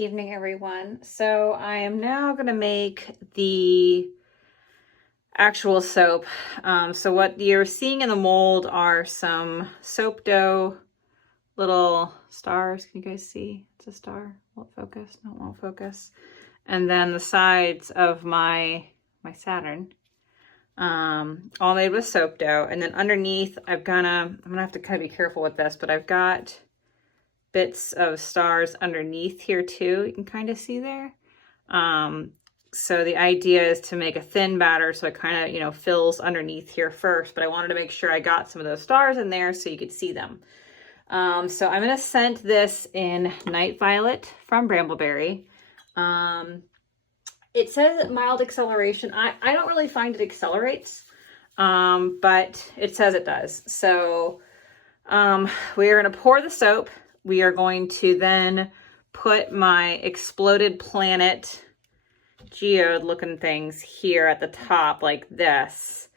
evening, everyone. So I am now going to make the actual soap. So what you're seeing in the mold are some soap dough, little stars. Can you guys see? It's a star. Won't focus. No, it won't focus. And then the sides of my Saturn, all made with soap dough. And then underneath, I'm gonna have to kind of be careful with this, but I've got bits of stars underneath here too. You can kind of see there. So the idea is to make a thin batter so it kind of, fills underneath here first, but I wanted to make sure I got some of those stars in there so you could see them. So I'm going to scent this in Night Violet from Brambleberry. It says mild acceleration. I don't really find it accelerates, but it says it does. So we are going to pour the soap. We are going to then put my exploded planet geode looking things here at the top like this.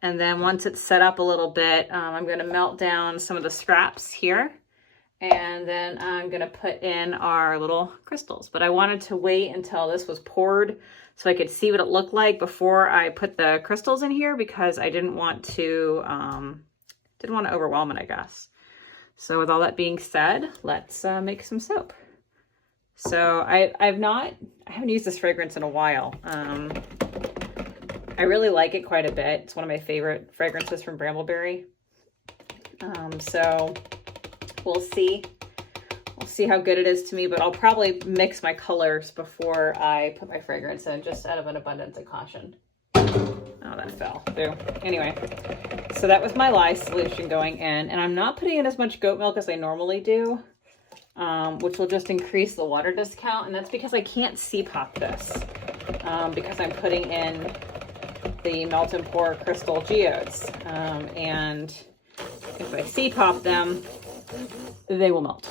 And then once it's set up a little bit, I'm going to melt down some of the scraps here. And then I'm going to put in our little crystals. But I wanted to wait until this was poured so I could see what it looked like before I put the crystals in here, because I didn't want to overwhelm it, I guess. So with all that being said, let's make some soap. So I haven't used this fragrance in a while. I really like it quite a bit. It's one of my favorite fragrances from Brambleberry. So we'll see. We'll see how good it is to me, but I'll probably mix my colors before I put my fragrance in, just out of an abundance of caution. Oh, that fell through. Anyway, so that was my lye solution going in, and I'm not putting in as much goat milk as I normally do, which will just increase the water discount, and that's because I can't pop this, because I'm putting in the melt and pour crystal geodes, and if I pop them, they will melt.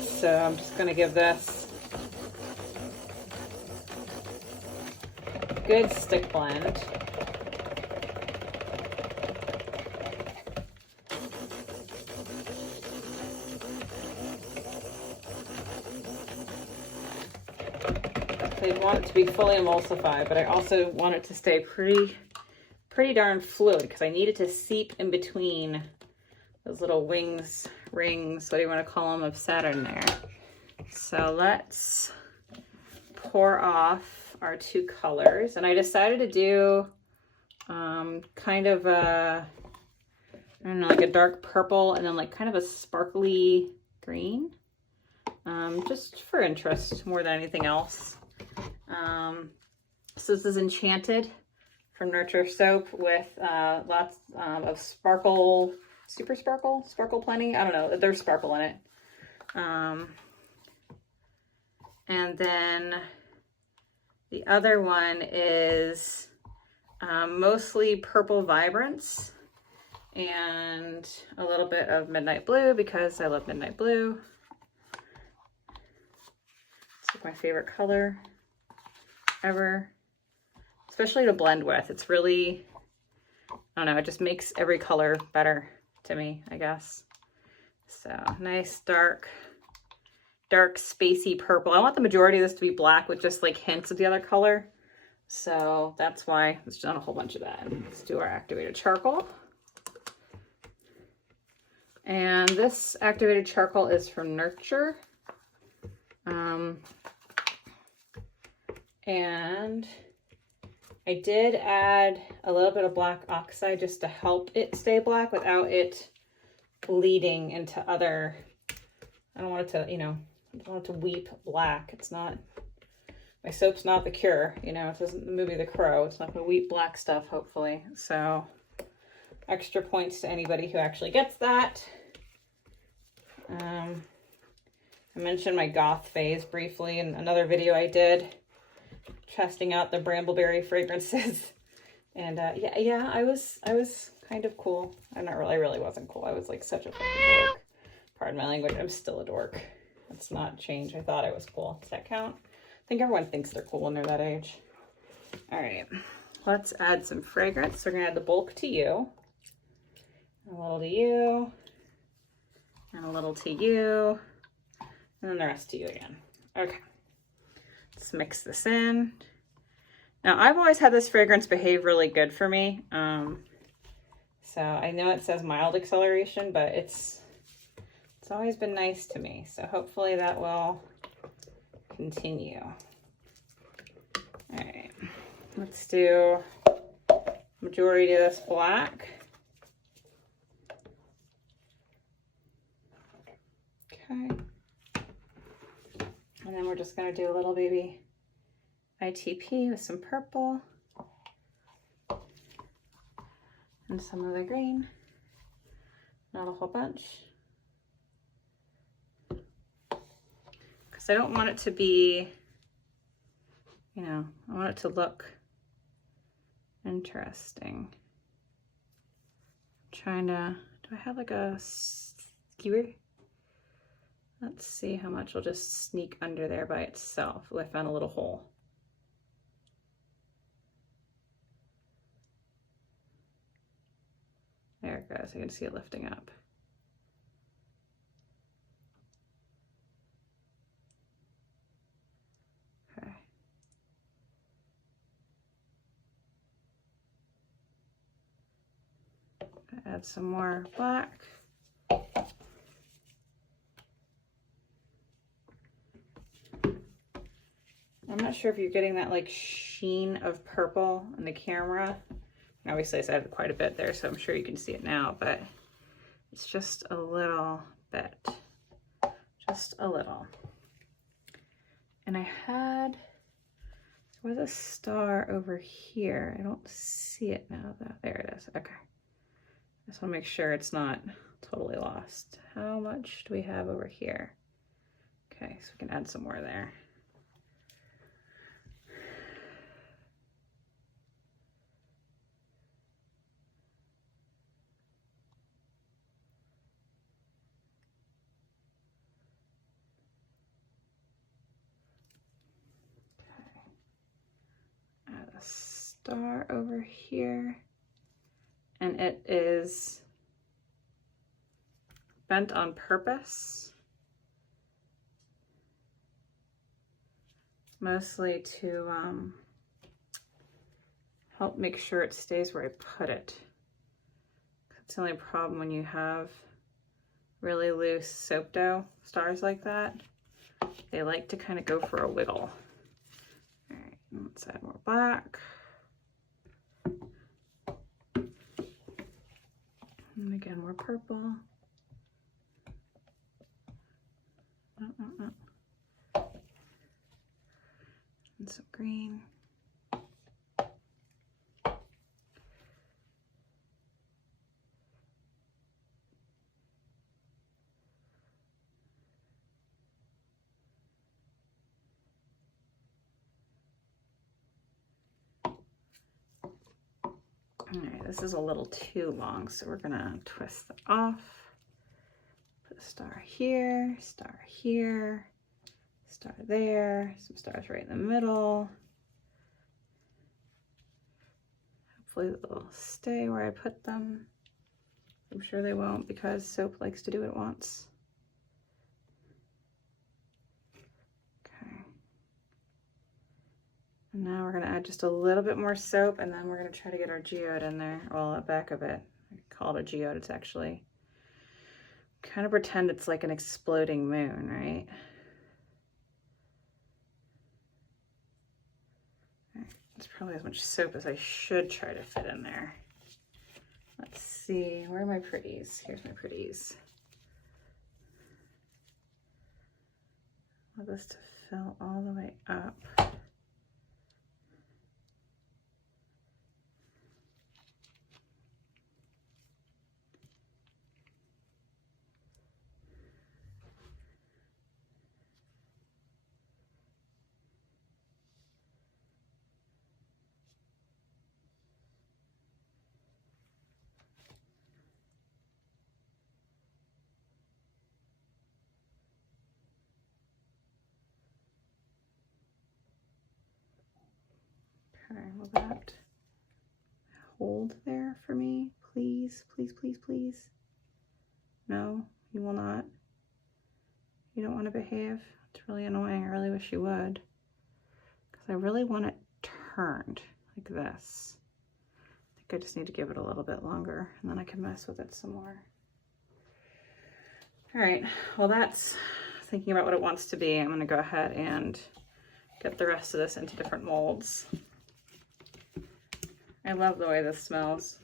So I'm just going to give this good stick blend. I want it to be fully emulsified, but I also want it to stay pretty darn fluid, because I need it to seep in between those little rings, what do you want to call them, of Saturn there. So let's pour off our two colors, and I decided to do kind of a, I don't know, like a dark purple and then like kind of a sparkly green, just for interest more than anything else. So this is Enchanted from Nurture Soap with lots of sparkle, sparkle plenty. I don't know, there's sparkle in it. And then the other one is mostly Purple Vibrance and a little bit of Midnight Blue, because I love Midnight Blue. It's like my favorite color ever, especially to blend with. It's really, I don't know, it just makes every color better to me, I guess. So nice dark spacey purple. I want the majority of this to be black with just like hints of the other color. So that's why let's done a whole bunch of that. Let's do our activated charcoal. And this activated charcoal is from Nurture. And I did add a little bit of black oxide just to help it stay black without it bleeding into other, I don't want it to, I don't want it to weep black. It's not, my soap's not The Cure, it isn't the movie The Crow. It's not going to weep black stuff, hopefully. So extra points to anybody who actually gets that. I mentioned my goth phase briefly in another video I did, testing out the Brambleberry fragrances. And yeah, I was kind of cool. I really wasn't cool. I was like such a fucking dork. Pardon my language, I'm still a dork. That's not changed. I thought I was cool. Does that count? I think everyone thinks they're cool when they're that age. All right, let's add some fragrance. We're gonna add the bulk to you, a little to you, and a little to you, and then the rest to you again. Okay, let's mix this in. Now, I've always had this fragrance behave really good for me. So I know it says mild acceleration, but it's always been nice to me. So hopefully that will continue. All right, let's do majority of this black. Okay. And then we're just gonna do a little baby ITP with some purple and some of the green. Not a whole bunch. Because I don't want it to be, you know, I want it to look interesting. I'm trying to, do I have like a skewer? Let's see how much will just sneak under there by itself. Oh, I found a little hole. There it goes. I can see it lifting up. Okay. Add some more black. I'm not sure if you're getting that like sheen of purple in the camera. Obviously I said quite a bit there, so I'm sure you can see it now, but it's just a little bit, just a little. And I had, there was a star over here. I don't see it now though. There it is. Okay. I just want to make sure it's not totally lost. How much do we have over here? Okay, so we can add some more there. Star over here, and it is bent on purpose, mostly to help make sure it stays where I put it. That's the only problem when you have really loose soap dough stars like that. They like to kind of go for a wiggle. All right, let's add more black. And again, more purple. And some green. All right, this is a little too long, so we're gonna twist it off. Put a star here, star here, star there, some stars right in the middle. Hopefully they'll stay where I put them. I'm sure they won't because soap likes to do what it wants. Okay. And now we're gonna add just a little bit more soap, and then we're gonna try to get our geode in there. Well, at the back of it. I call it a geode. It's actually kind of pretend it's like an exploding moon, right? It's probably as much soap as I should try to fit in there. Let's see, where are my pretties? Here's my pretties. I want this to fill all the way up. Okay, will that hold there for me? Please, please, please, please. No, you will not. You don't want to behave? It's really annoying. I really wish you would. Because I really want it turned like this. I think I just need to give it a little bit longer and then I can mess with it some more. All right, well that's thinking about what it wants to be. I'm gonna go ahead and get the rest of this into different molds. I love the way this smells.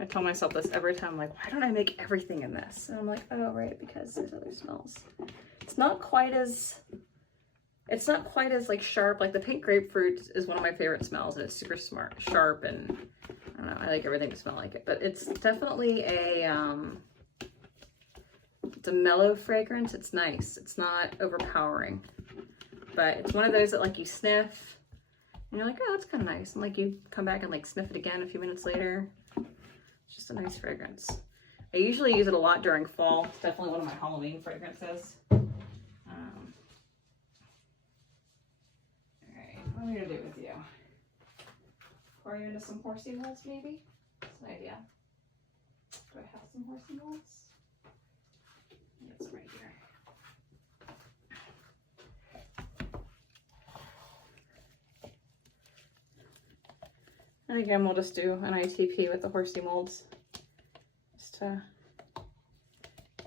I tell myself this every time, I'm like, why don't I make everything in this? And I'm like, oh, right, because there's other smells. It's not quite as like sharp. Like the pink grapefruit is one of my favorite smells and it's super sharp and I don't know, I like everything to smell like it, but it's definitely it's a mellow fragrance. It's nice. It's not overpowering, but it's one of those that like you sniff and you're like, oh, that's kind of nice. And like you come back and like sniff it again a few minutes later. It's just a nice fragrance. I usually use it a lot during fall. It's definitely one of my Halloween fragrances. All right, what am I gonna do with you? Pour you into some horsey molds maybe? That's an idea. Do I have some horsey molds? Get some right here. And again, we'll just do an ITP with the horsey molds.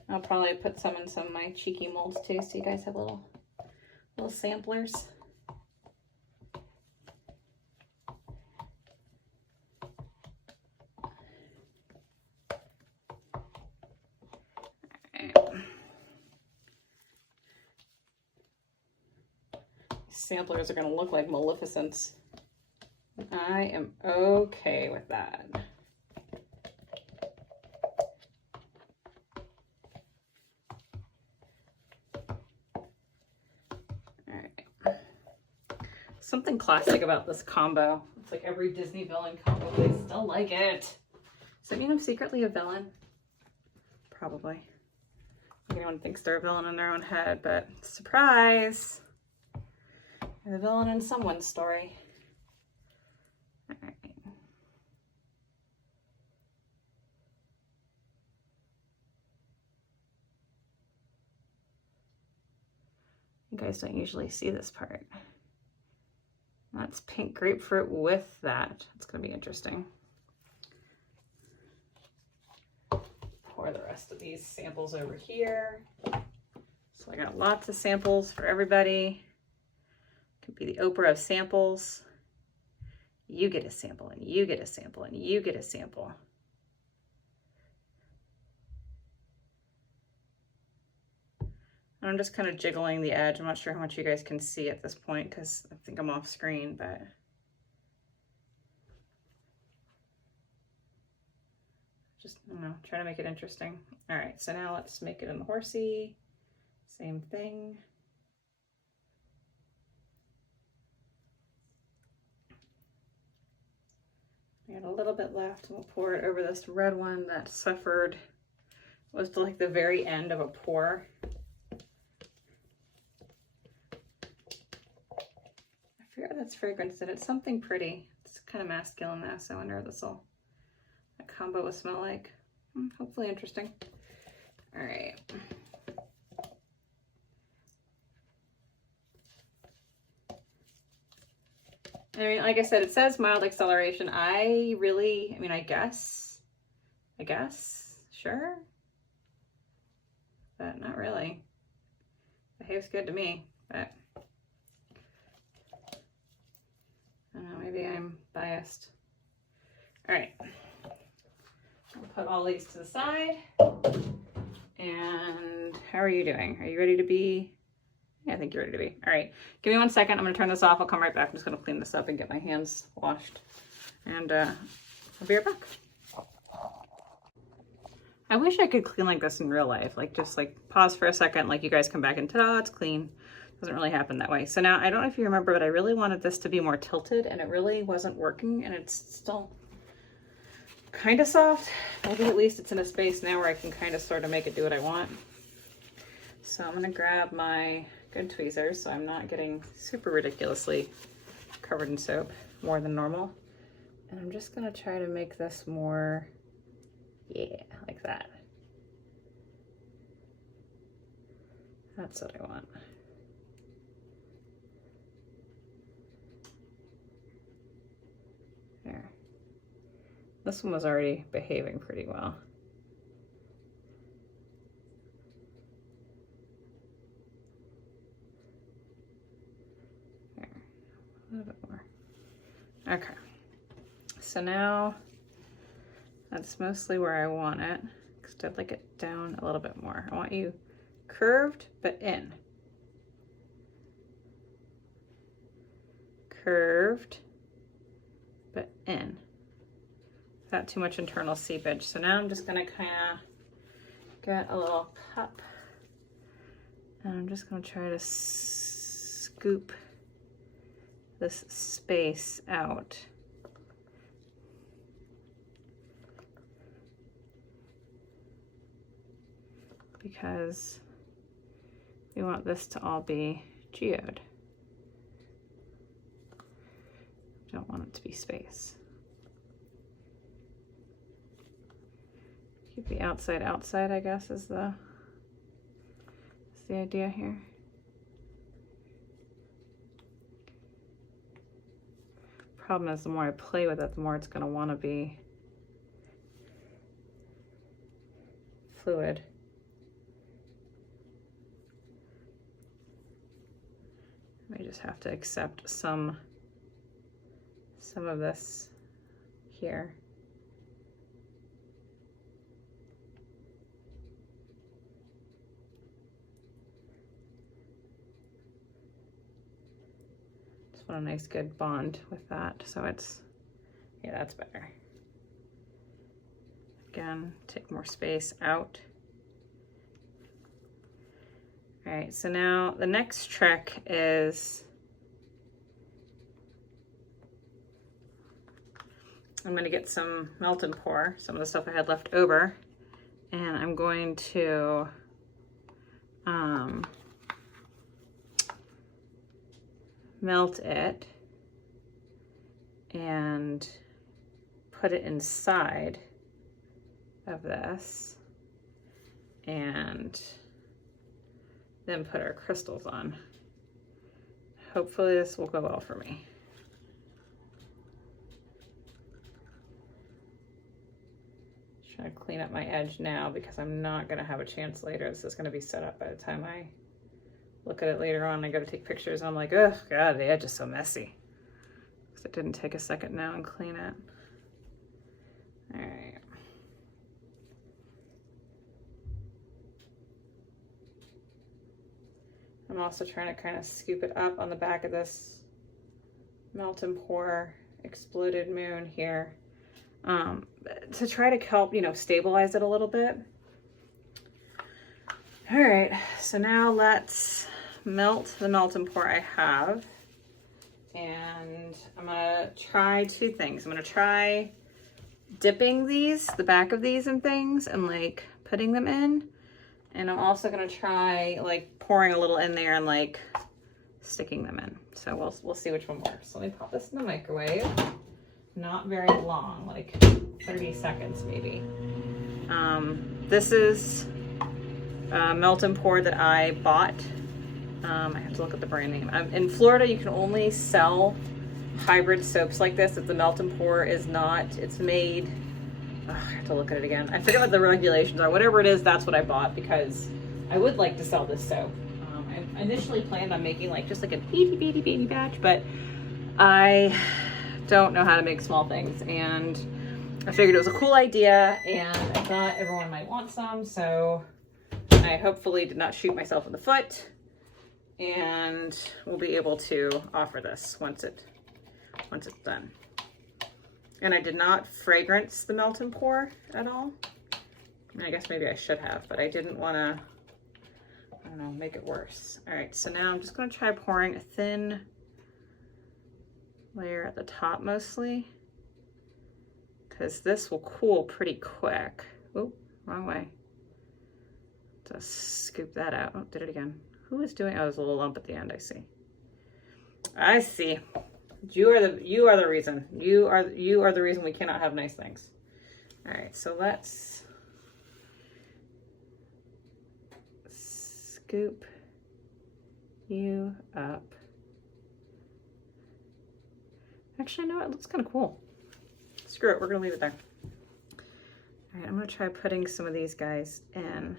I'll probably put some in some of my cheeky molds too, so you guys have little samplers. Samplers are going to look like Maleficents. I am okay with that. All right. Something classic about this combo. It's like every Disney villain combo, but I still like it. Does that mean I'm secretly a villain? Probably. Anyone thinks they're a villain in their own head, but surprise! You're the villain in someone's story. All right. You guys don't usually see this part. That's pink grapefruit with that. It's going to be interesting. Pour the rest of these samples over here. So I got lots of samples for everybody. Could be the Oprah of samples. You get a sample, and you get a sample, and you get a sample. And I'm just kind of jiggling the edge. I'm not sure how much you guys can see at this point because I think I'm off screen, but just, I don't know, trying to make it interesting. All right, so now let's make it in the horsey. Same thing. I got a little bit left, and we'll pour it over this red one that suffered, was to like the very end of a pour. I forget what that's fragrance in. It's something pretty. It's kind of masculine though, so I wonder if that combo will smell like. Hopefully interesting. All right. I mean, like I said, it says mild acceleration. I guess, sure. But not really. Behaves good to me, but I don't know, maybe I'm biased. All right. I'll put all these to the side. And how are you doing? Are you ready to be? Yeah, I think you're ready to be. All right, give me 1 second. I'm gonna turn this off. I'll come right back. I'm just gonna clean this up and get my hands washed. And I'll be right back. I wish I could clean like this in real life. Like just like pause for a second, like you guys come back and ta-da, it's clean. Doesn't really happen that way. So now, I don't know if you remember, but I really wanted this to be more tilted and it really wasn't working, and it's still kind of soft. Maybe at least it's in a space now where I can kind of sort of make it do what I want. So I'm gonna grab my good tweezers so I'm not getting super ridiculously covered in soap, more than normal. And I'm just gonna try to make this more, yeah, like that. That's what I want. There. This one was already behaving pretty well. There. A little bit more. Okay. So now that's mostly where I want it, because I'd like it down a little bit more. I want you curved, but in. Curved, but in. Not too much internal seepage. So now I'm just gonna kind of get a little cup, and I'm just gonna try to scoop this space out. Because we want this to all be geode. Don't want it to be space. Keep the outside outside, I guess, is the idea here. Problem is, the more I play with it, the more it's going to want to be fluid. I just have to accept some of this here. Just want a nice good bond with that. So it's, yeah, that's better. Again, take more space out. All right, so now the next trick is I'm going to get some melt and pour, some of the stuff I had left over, and I'm going to melt it and put it inside of this, and then put our crystals on. Hopefully this will go well for me. Just trying to clean up my edge now because I'm not gonna have a chance later. This is gonna be set up by the time I look at it later on. I gotta take pictures and I'm like, oh God, the edge is so messy. Because it didn't take a second now and clean it. All right. I'm also trying to kind of scoop it up on the back of this melt and pour exploded moon here to try to help, you know, stabilize it a little bit. All right, so now let's melt the melt and pour I have. And I'm gonna try two things. I'm gonna try dipping these, the back of these and things, and like putting them in. And I'm also gonna try like pouring a little in there and like sticking them in. So we'll see which one works. So let me pop this in the microwave. Not very long, like 30 seconds maybe. This is melt and pour that I bought. I have to look at the brand name. In Florida, you can only sell hybrid soaps like this if the melt and pour is not, it's made, I have to look at it again. I forget what the regulations are. Whatever it is, that's what I bought because I would like to sell this soap. I initially planned on making like just like a baby batch, but I don't know how to make small things, and I figured it was a cool idea, and I thought everyone might want some, so I hopefully did not shoot myself in the foot, and we'll be able to offer this once it's done. And I did not fragrance the melt and pour at all. I mean, I guess maybe I should have, but I didn't want to, I don't know, make it worse. All right, so now I'm just going to try pouring a thin layer at the top mostly, because this will cool pretty quick. Oh, wrong way. Just scoop that out. Oh, did it again. Who is doing? Oh, there's a little lump at the end. I see. I see. You are the reason. You are the reason we cannot have nice things. All right, so let's scoop you up. Actually, no, it looks kind of cool. Screw it, we're gonna leave it there. All right, I'm gonna try putting some of these guys in.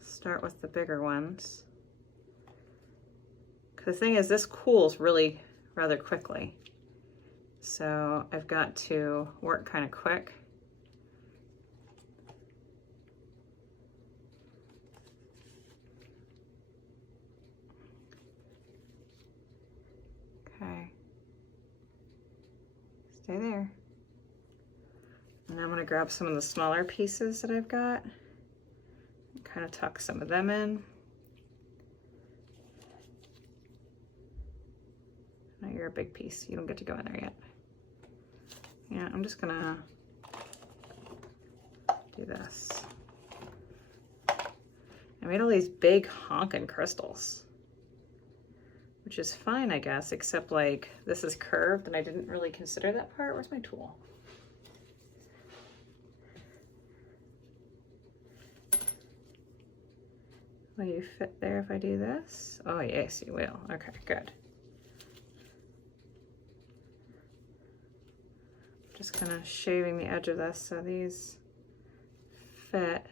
Start with the bigger ones. The thing is, this cools really rather quickly. So I've got to work kind of quick. Okay. Stay there. And I'm gonna grab some of the smaller pieces that I've got and kind of tuck some of them in. No, you're a big piece. You don't get to go in there yet. Yeah, I'm just gonna do this. I made all these big honking crystals, which is fine, I guess, except like this is curved and I didn't really consider that part. Where's my tool? Will you fit there if I do this? Oh yes, you will. Okay, good. Just kind of shaving the edge of this so these fit.